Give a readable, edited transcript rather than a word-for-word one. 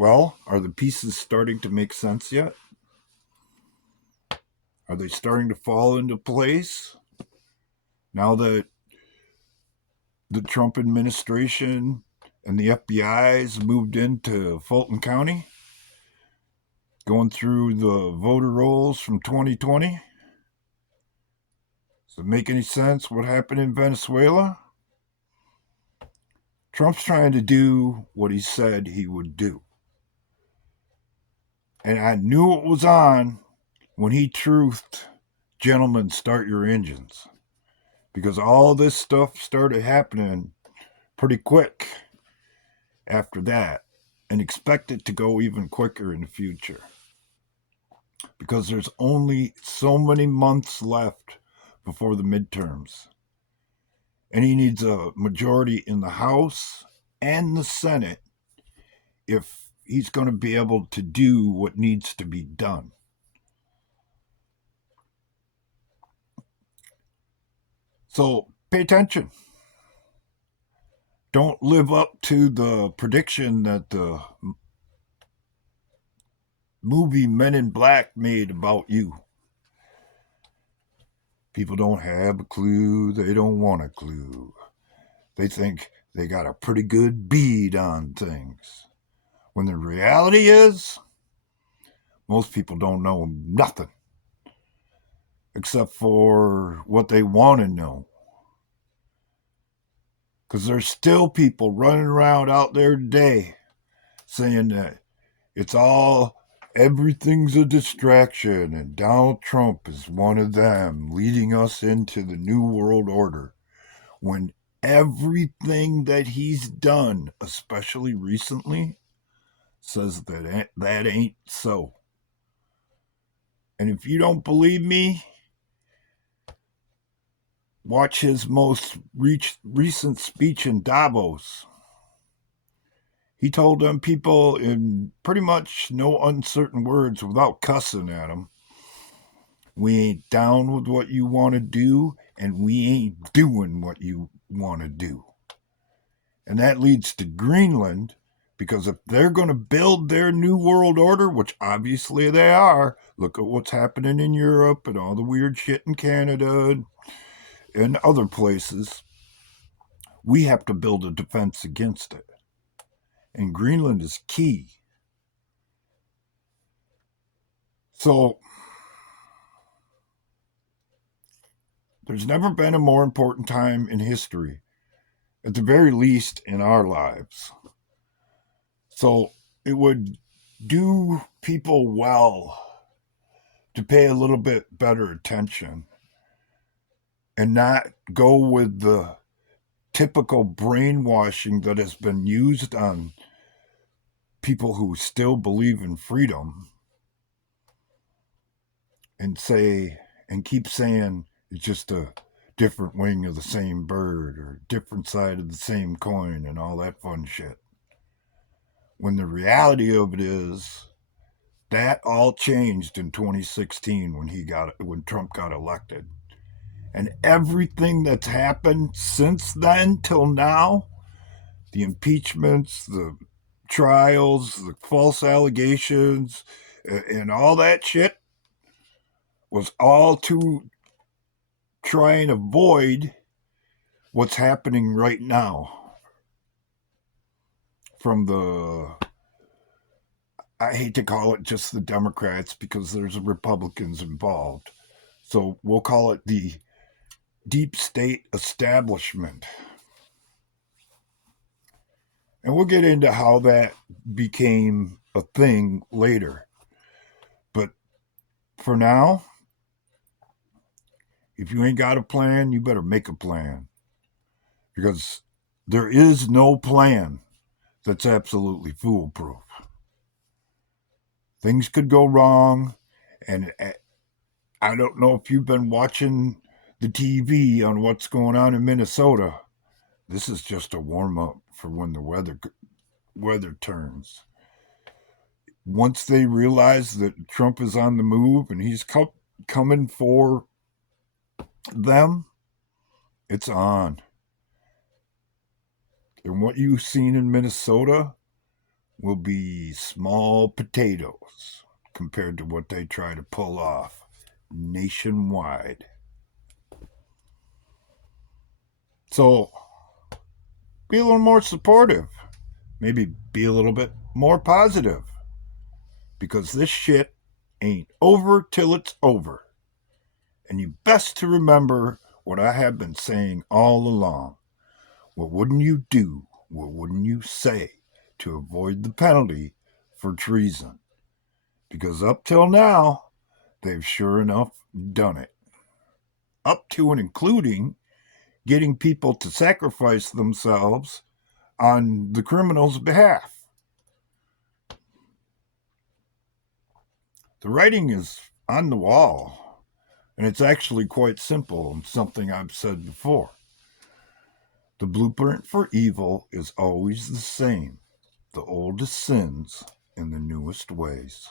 Well, are the pieces starting to make sense yet? Are they starting to fall into place now that the Trump administration and the FBI's moved into Fulton County, going through the voter rolls from 2020? Does it make any sense what happened in Venezuela? Trump's trying to do what he said he would do. And I knew it was on when he truthed, "Gentlemen, start your engines." Because all this stuff started happening pretty quick after that, and expect it to go even quicker in the future. Because there's only so many months left before the midterms. And he needs a majority in the House and the Senate if he's going to be able to do what needs to be done. So pay attention. Don't live up to the prediction that the movie Men in Black made about you. People don't have a clue. They don't want a clue. They think they got a pretty good bead on things. When the reality is, most people don't know nothing except for what they want to know. Because there's still people running around out there today saying that it's all, everything's a distraction, and Donald Trump is one of them, leading us into the New World Order. When everything that he's done, especially recently, says that ain't so. And if you don't believe me, watch his most recent speech in Davos. He told them people in pretty much no uncertain words without cussing at them, "We ain't down with what you want to do, and we ain't doing what you want to do." And that leads to Greenland, because if they're going to build their new world order, which obviously they are, look at what's happening in Europe and all the weird shit in Canada and other places, we have to build a defense against it. And Greenland is key. So there's never been a more important time in history, at the very least in our lives. So it would do people well to pay a little bit better attention and not go with the typical brainwashing that has been used on people who still believe in freedom, and keep saying it's just a different wing of the same bird or different side of the same coin and all that fun shit. When the reality of it is that all changed in 2016 when Trump got elected. And everything that's happened since then till now, the impeachments, the trials, the false allegations, and all that shit, was all to try and avoid what's happening right now from I hate to call it just the Democrats because there's Republicans involved. So we'll call it the deep state establishment. And we'll get into how that became a thing later. But for now, if you ain't got a plan, you better make a plan. Because there is no plan that's absolutely foolproof. Things could go wrong, and I don't know if you've been watching the TV on what's going on in Minnesota. This is just a warm up for when the weather turns. Once they realize that Trump is on the move and he's coming for them, it's on. And what you've seen in Minnesota will be small potatoes compared to what they try to pull off nationwide. So be a little more supportive. Maybe be a little bit more positive. Because this shit ain't over till it's over. And you best to remember what I have been saying all along. What wouldn't you do? What wouldn't you say to avoid the penalty for treason? Because up till now, they've sure enough done it. Up to and including getting people to sacrifice themselves on the criminal's behalf. The writing is on the wall, and it's actually quite simple and something I've said before. The blueprint for evil is always the same: the oldest sins in the newest ways.